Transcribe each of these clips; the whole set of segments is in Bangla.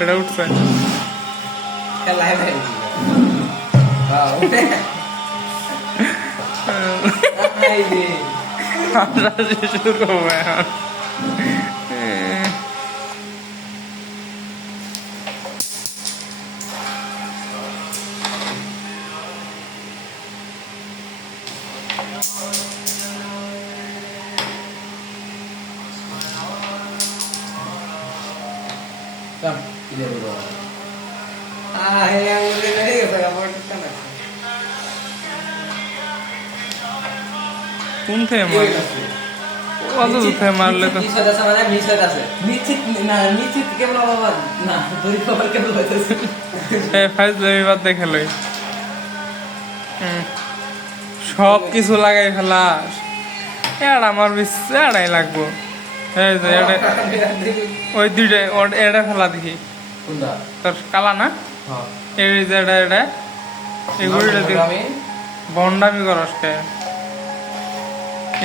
এটা উঠছে খেলায় ভাই হ্যাঁ এই রে Ah. কোন থেকে মারলে কত দূর থেকে মারলে তো মিস হয়ে মানে মিস হয়ে নিশ্চিত না নিশ্চিত কেবল বাবা না দড়ি খবর কেবল হইতেছে এ ফাইজ এবার দেখে লই সব কিছু লাগাই ফেলাস এর আমার বিশ এড়াই লাগবো এই যে এড়ে ওই দুইটা এড়ে ফেলা দেখি কোনটা? তোর কালা না? হ্যাঁ। এই যে এই গুড়িটা আমি বন্ডামি? করস কে?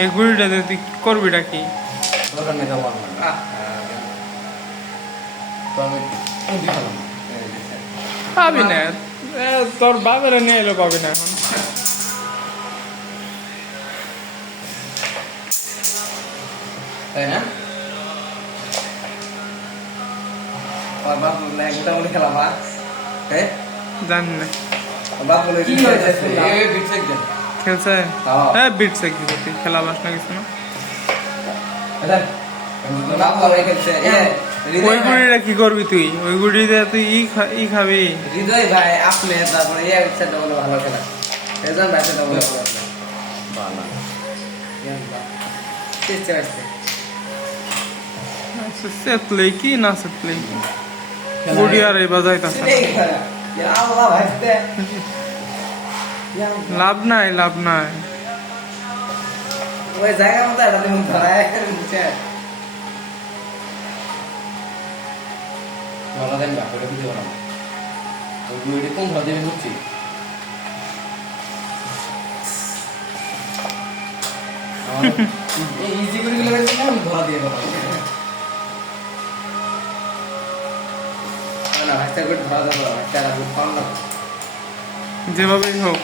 এই গুড়িটা দিয়ে তুই করবিটা কি? দরকার নেই পাবি না। তোর বাবের নিয়ে এলো পাবি না এখন। তাই না? আর বাপ বলে মোটামুটি খেলাম হ্যাঁ জানি না। বাপ বলে কি হয়েছে? এই বিটসেক দেন খেলছে? হ্যাঁ। বিট সেক দিব তুই খেলা বাস না কিছু না। এটা বাপ বলে খেলছে এ ওই গুড়িটা কি করবি তুই? ওই গুড়িতে তুই ই খাবি। হৃদয় ভাই আপনি তারপরে সেটা বলে ভালো খেলা। রেজন ভাই সেটা বলে ভালো খেলা। ভালো চেষ্টা করছে সেতলে কি না সেতলে গুড়ি এই বাজাইতাছে লাভ নাই লাভ নাই। ওই জায়গা মতো এটা তুমি ধরায় নিচে। ভালো দেন বা করে দিতে ওই গুড়ি কোন ধরে দেবে বুঝছি ইজি করে গুলো ধরা দিয়ে দেবো না ভাইটা করে ধরা দেবো ভাইটা রাখব কম না যেভাবেই হোক।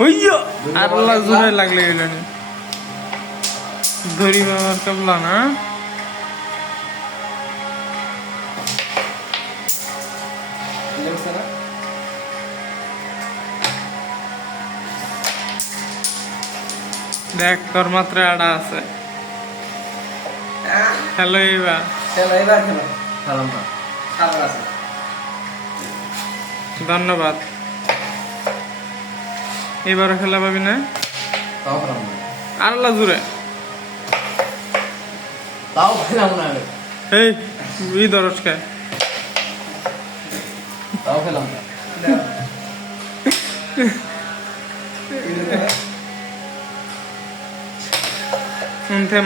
হইয়া আল্লাহ জোরে লাগলে গেল নি ধরি বাবার কাবলা না? দেখ তোর মাত্র আড়া আছে। হ্যালো এবার চলো এবার খেলো। খেলাম না। খাবার আছে। ধন্যবাদ। এবারও খেলা পাবি না? আর আল্লাহ জোরে তাও খেলাম না এই ই দরজ কে তাও খেলাম না।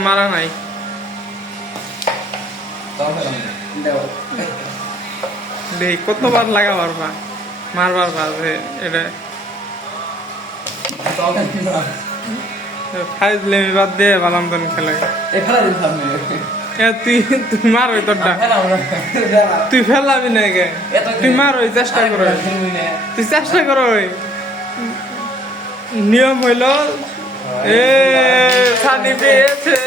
মারা নাই। কতবার লাগাবার পা। মারবার যে এটা। ফাইজ লেমি বাদ দিয়ে বালাম তন খেলে। তুই তুই মার ওই তোরটা। তুই ফেলাবি না কে তুই মার ওই চেষ্টা করো তুই চেষ্টা করো নিয়ম হইল এ ছানি পেয়েছে।